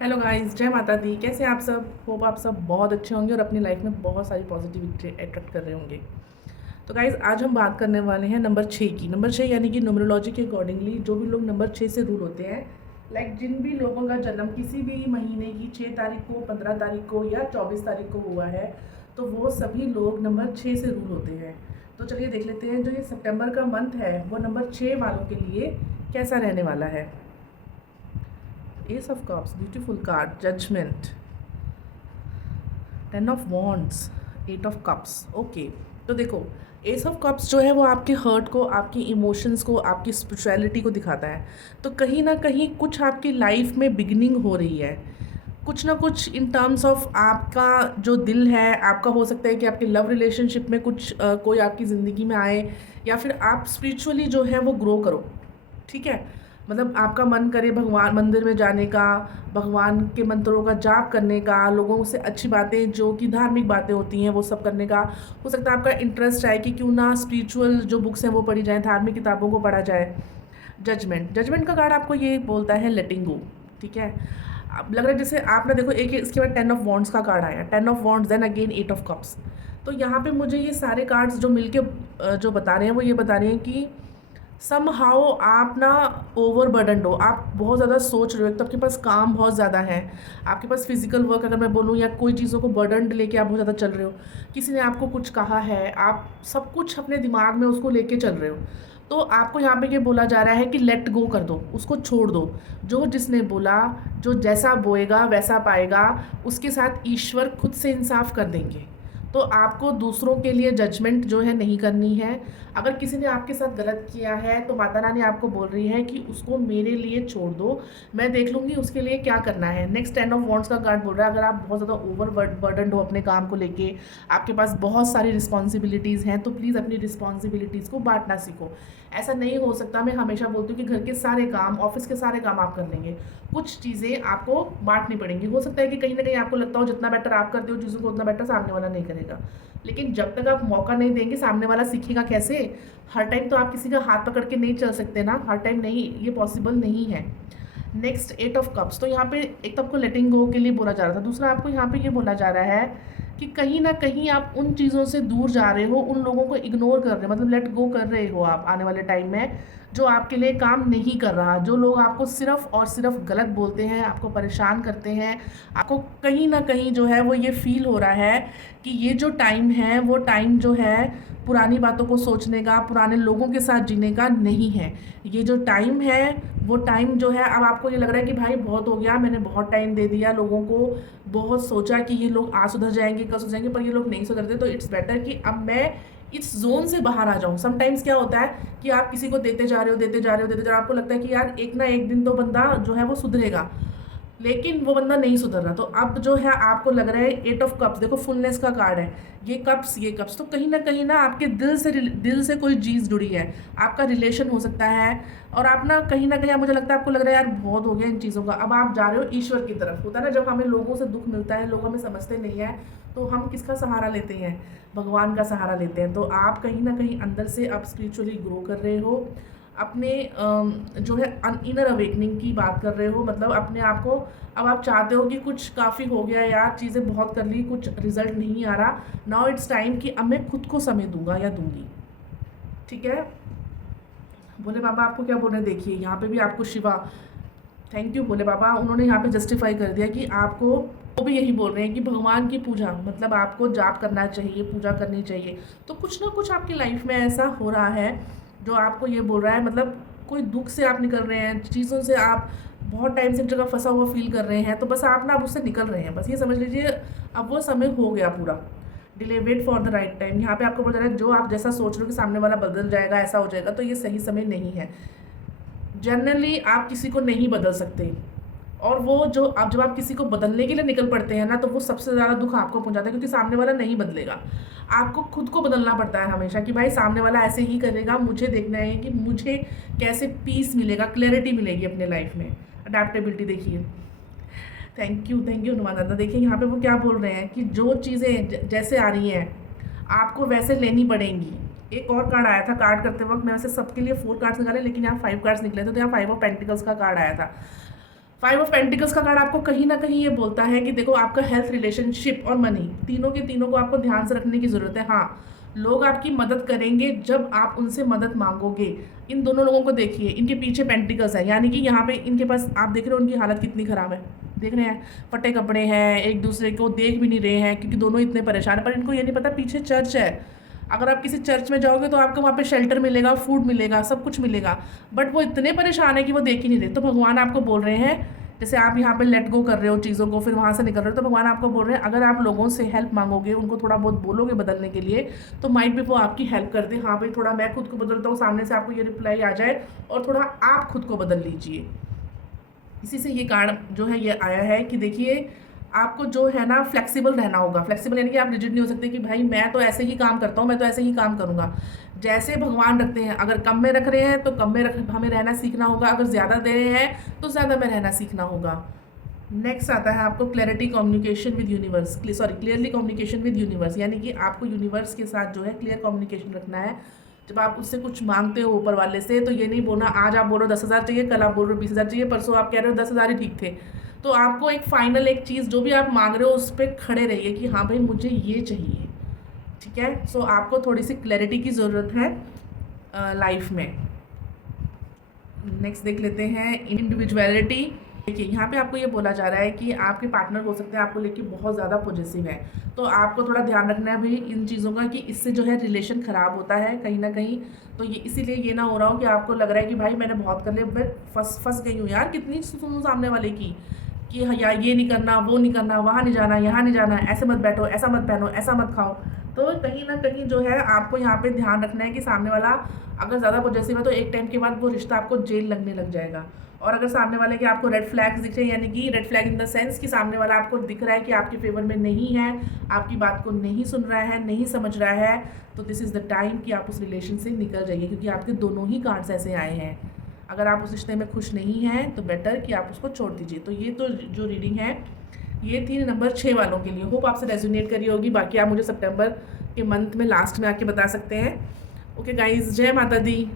Hello guys, जय माता दी। कैसे हैं आप सब? होप आप सब बहुत अच्छे होंगे और अपनी लाइफ में बहुत सारी पॉजिटिविटी अट्रैक्ट कर रहे होंगे। तो गाइस, आज हम बात करने वाले हैं नंबर 6 की। नंबर 6 यानी कि न्यूमरोलॉजी के अकॉर्डिंगली जो भी लोग नंबर 6 से रूल होते हैं, लाइक जिन भी लोगों का जन्म किसी भी महीने की 6 तारीख को, 15 तारीख को या 24 तारीख को हुआ है, तो वो सभी लोग नंबर 6 से रूल होते हैं। तो चलिए देख लेते हैं जो ये सितंबर का मंथ है वो नंबर 6 वालों के लिए कैसा रहने वाला है। Ace of cups, beautiful card, judgement, 10 of wands, 8 of cups. Okay, तो देखो, एस ऑफ कप्स जो है वो आपके हर्ट को, आपकी इमोशंस को, आपकी स्पिरिचुअलिटी को दिखाता है। तो कहीं ना कहीं कुछ आपकी लाइफ में बिगनिंग हो रही है, कुछ ना कुछ इन टर्म्स ऑफ आपका जो दिल है। आपका हो सकता है कि आपके लव रिलेशनशिप में कुछ कोई आपकी ज़िंदगी में आए, या फिर आप स्पिरिचुअली जो है वो ग्रो करो। ठीक है, मतलब आपका मन करे भगवान मंदिर में जाने का, भगवान के मंत्रों का जाप करने का, लोगों से अच्छी बातें जो कि धार्मिक बातें होती हैं वो सब करने का। हो सकता है आपका इंटरेस्ट आए कि क्यों ना स्पिरिचुअल जो बुक्स हैं वो पढ़ी जाए, धार्मिक किताबों को पढ़ा जाए। जजमेंट, जजमेंट का कार्ड आपको ये बोलता है लेटिंग गो। ठीक है, अब लग रहा है जैसे आपने देखो एक इसके बाद 10 ऑफ वॉन्ड्स का कार्ड आया, 10 of wands, then again 8 of cups. तो यहाँ पे मुझे ये सारे कार्ड्स जो मिलके जो बता रहे हैं वो ये बता रहे हैं कि सम हाउ आप ना ओवर बर्डनड हो, आप बहुत ज़्यादा सोच रहे हो। एक तो आपके पास काम बहुत ज़्यादा है, आपके पास फिजिकल वर्क अगर मैं बोलूँ, या कोई चीज़ों को बर्डनड लेके आप बहुत ज़्यादा चल रहे हो। किसी ने आपको कुछ कहा है, आप सब कुछ अपने दिमाग में उसको लेके चल रहे हो। तो आपको यहाँ पे ये बोला जा रहा है कि लेट गो कर दो, उसको छोड़ दो। जो जिसने बोला, जो जैसा बोएगा वैसा पाएगा, उसके साथ ईश्वर खुद से इंसाफ कर देंगे। तो आपको दूसरों के लिए जजमेंट जो है नहीं करनी है। अगर किसी ने आपके साथ गलत किया है तो माता रानी आपको बोल रही है कि उसको मेरे लिए छोड़ दो, मैं देख लूँगी उसके लिए क्या करना है। नेक्स्ट 10 ऑफ वॉन्ड्स का कार्ड बोल रहा है अगर आप बहुत ज़्यादा ओवर बर्डनड हो अपने काम को लेके, आपके पास बहुत सारी रिस्पॉन्सिबिलिटीज़ हैं, तो प्लीज़ अपनी रिस्पॉन्सिबिलिटीज़ को बांटना सीखो। ऐसा नहीं हो सकता, मैं हमेशा बोलती हूँ कि घर के सारे काम, ऑफिस के सारे काम आप कर लेंगे, कुछ चीज़ें आपको बांटनी पड़ेंगी। हो सकता है कि कहीं ना कहीं आपको लगता हो जितना बेटर आप करते हो चीज़ों को उतना बेटर सामने वाला नहीं करेगा, लेकिन जब तक आप मौका नहीं देंगे सामने वाला सीखेगा कैसे? हर टाइम तो आप किसी का हाथ पकड़ के नहीं चल सकते ना, हर टाइम नहीं, ये पॉसिबल नहीं है। नेक्स्ट 8 ऑफ कप्स, तो यहाँ पे एक तो आपको लेटिंग गो के लिए बोला जा रहा था, दूसरा आपको यहाँ पे ये बोला जा रहा है कि कहीं ना कहीं आप उन चीज़ों से दूर जा रहे हो, उन लोगों को इग्नोर कर रहे हो, मतलब लेट गो कर रहे हो आप आने वाले टाइम में, जो आपके लिए काम नहीं कर रहा, जो लोग आपको सिर्फ और सिर्फ गलत बोलते हैं, आपको परेशान करते हैं। आपको कहीं ना कहीं जो है वो ये फील हो रहा है कि ये जो टाइम है वो टाइम जो है पुरानी बातों को सोचने का, पुराने लोगों के साथ जीने का नहीं है। ये जो टाइम है वो टाइम जो है, अब आपको ये लग रहा है कि भाई बहुत हो गया, मैंने बहुत टाइम दे दिया लोगों को, बहुत सोचा कि ये लोग आज सुधर जाएंगे, कल सुधर जाएंगे, पर ये लोग नहीं सुधरते। तो इट्स बेटर कि अब मैं इस जोन से बाहर आ जाऊँ। समटाइम्स क्या होता है कि आप किसी को देते जा रहे हो, देते जा रहे हो, देते जा रहे हो, आपको लगता है कि यार एक ना एक दिन तो बंदा जो है वो सुधरेगा, लेकिन वो बंदा नहीं सुधर रहा। तो अब जो है आपको लग रहा है 8 ऑफ कप्स, देखो फुलनेस का कार्ड है, ये कप्स, ये कप्स, तो कहीं ना आपके दिल से कोई चीज़ जुड़ी है, आपका रिलेशन हो सकता है। और आप ना कहीं मुझे लगता है आपको लग रहा है यार बहुत हो गया इन चीज़ों का, अब आप जा रहे हो ईश्वर की तरफ। होता है ना, जब हमें लोगों से दुख मिलता है, लोग हमें समझते नहीं है, तो हम किसका सहारा लेते हैं? भगवान का सहारा लेते हैं। तो आप कहीं ना कहीं अंदर से आप स्पिरिचुअली ग्रो कर रहे हो, अपने जो है इनर अवेकनिंग की बात कर रहे हो, मतलब अपने आप को अब आप चाहते हो कि कुछ काफ़ी हो गया यार, चीज़ें बहुत कर ली, कुछ रिजल्ट नहीं आ रहा, नाउ इट्स टाइम कि अब मैं खुद को समय दूंगा या दूंगी। ठीक है, भोले बाबा आपको क्या बोल रहे हैं, देखिए यहाँ पे भी आपको शिवा, थैंक यू भोले बाबा, उन्होंने यहाँ पे जस्टिफाई कर दिया कि आपको, वो भी यही बोल रहे हैं कि भगवान की पूजा, मतलब आपको जाप करना चाहिए, पूजा करनी चाहिए। तो कुछ ना कुछ आपकी लाइफ में ऐसा हो रहा है जो आपको ये बोल रहा है, मतलब कोई दुख से आप निकल रहे हैं, चीज़ों से आप बहुत टाइम से एक जगह फंसा हुआ फील कर रहे हैं, तो बस आप ना अब उससे निकल रहे हैं, बस ये समझ लीजिए अब वो समय हो गया पूरा। Delay, wait for the right time, यहाँ पे आपको बोल रहा है जो आप जैसा सोच रहे हो कि सामने वाला बदल जाएगा, ऐसा हो जाएगा, तो ये सही समय नहीं है। जनरली आप किसी को नहीं बदल सकते, और वो जो आप जब आप किसी को बदलने के लिए निकल पड़ते हैं ना, तो वो सबसे ज़्यादा दुख आपको पहुंचाता है, क्योंकि सामने वाला नहीं बदलेगा। आपको खुद को बदलना पड़ता है हमेशा कि भाई सामने वाला ऐसे ही करेगा, मुझे देखना है कि मुझे कैसे पीस मिलेगा, क्लैरिटी मिलेगी अपने लाइफ में। अडेप्टेबिलिटी देखिए, थैंक यू हनुमान दादा। देखिए यहाँ पे वो क्या बोल रहे हैं कि जो चीज़ें जैसे आ रही हैं आपको वैसे लेनी पड़ेंगी। एक और कार्ड आया था, कार्ड करते वक्त मैं वैसे सबके लिए 4 कार्ड्स निकाले, लेकिन यहाँ 5 कार्ड्स निकले थे, तो यहाँ 5 ऑफ पेंटिकल्स का कार्ड आया था। फाइव ऑफ पेंटिकल्स का कार्ड आपको कहीं ना कहीं ये बोलता है कि देखो आपका हेल्थ, रिलेशनशिप और मनी, तीनों के तीनों को आपको ध्यान से रखने की ज़रूरत है। हाँ, लोग आपकी मदद करेंगे जब आप उनसे मदद मांगोगे। इन दोनों लोगों को देखिए, इनके पीछे पेंटिकल्स है, यानी कि यहाँ पे इनके पास आप देख रहे हो उनकी हालत कितनी ख़राब है। देख रहे हैं, फटे कपड़े हैं, एक दूसरे को देख भी नहीं रहे हैं क्योंकि दोनों इतने परेशान हैं। पर इनको ये नहीं पता पीछे चर्च है। अगर आप किसी चर्च में जाओगे तो आपको वहाँ पे शेल्टर मिलेगा, फूड मिलेगा, सब कुछ मिलेगा, बट वो इतने परेशान है कि वो देख ही नहीं रहे। तो भगवान आपको बोल रहे हैं, जैसे आप यहाँ पे लेट गो कर रहे हो चीज़ों को, फिर वहाँ से निकल रहे हो, तो भगवान आपको बोल रहे हैं अगर आप लोगों से हेल्प मांगोगे, उनको थोड़ा बहुत बोलोगे बदलने के लिए, तो माइट भी वो आपकी हेल्प कर दे। हाँ भाई, थोड़ा मैं खुद को बदलता हूँ, सामने से आपको ये रिप्लाई आ जाए और थोड़ा आप खुद को बदल लीजिए। इसी से ये कार्ड जो है ये आया है कि देखिए आपको जो है ना फ्लेक्सिबल रहना होगा। फ्लेक्सिबल यानी कि आप रिजिड नहीं हो सकते कि भाई मैं तो ऐसे ही काम करता हूँ, मैं तो ऐसे ही काम करूँगा। जैसे भगवान रखते हैं, अगर कम में रख रहे हैं तो कम में हमें रहना सीखना होगा, अगर ज़्यादा दे रहे हैं तो ज़्यादा में रहना सीखना होगा। नेक्स्ट आता है आपको clarity communication with universe, clearly communication with universe, यानी कि आपको यूनिवर्स के साथ जो है क्लियर कम्युनिकेशन रखना है। जब आप उससे कुछ मांगते हो ऊपर वाले से, तो ये नहीं बोलना आज आप बोल रहे हो 10,000 चाहिए, कल आप बोल रहे हो 20,000 चाहिए, परसों आप कह रहे हो 10,000 ही ठीक थे। तो आपको एक फाइनल एक चीज़ जो भी आप मांग रहे हो उस पर खड़े रहिए कि हाँ भाई मुझे ये चाहिए, ठीक है। सो आपको थोड़ी सी क्लैरिटी की ज़रूरत है लाइफ में। नेक्स्ट देख लेते हैं इंडिविजुअलिटी। देखिए यहाँ पे आपको ये बोला जा रहा है कि आपके पार्टनर हो सकते हैं आपको लेके बहुत ज़्यादा पॉजिटिव है, तो आपको थोड़ा ध्यान रखना है भाई इन चीज़ों का कि इससे जो है रिलेशन ख़राब होता है कहीं ना कहीं। तो ये इसीलिए ये ना हो रहा हो कि आपको लग रहा है कि भाई मैंने बहुत कर लिया, मैं फंस गई हूँ यार, कितनी सुनूँ सामने वाले की कि हाँ यार ये नहीं करना, वो नहीं करना, वहाँ नहीं जाना, यहाँ नहीं जाना, ऐसे मत बैठो, ऐसा मत पहनो, ऐसा मत खाओ। तो कहीं ना कहीं जो है आपको यहाँ पे ध्यान रखना है कि सामने वाला अगर ज़्यादा पॉजिटिव है तो एक टाइम के बाद वो रिश्ता आपको जेल लगने लग जाएगा। और अगर सामने वाले के आपको रेड फ्लैग्स दिख रहे हैं, यानी कि red flag in the sense कि सामने वाला आपको दिख रहा है कि आपके फेवर में नहीं है, आपकी बात को नहीं सुन रहा है, नहीं समझ रहा है, तो दिस इज़ द टाइम कि आप उस रिलेशन से निकल जाइए, क्योंकि आपके दोनों ही कार्ड्स ऐसे आए हैं। अगर आप उस रिश्ते में खुश नहीं हैं तो बेटर कि आप उसको छोड़ दीजिए। तो ये तो जो रीडिंग है ये थी नंबर 6 वालों के लिए। होप आपसे रेजोनेट करी होगी। बाकी आप मुझे सितंबर के मंथ में लास्ट में आके बता सकते हैं। ओके गाइज, जय माता दी।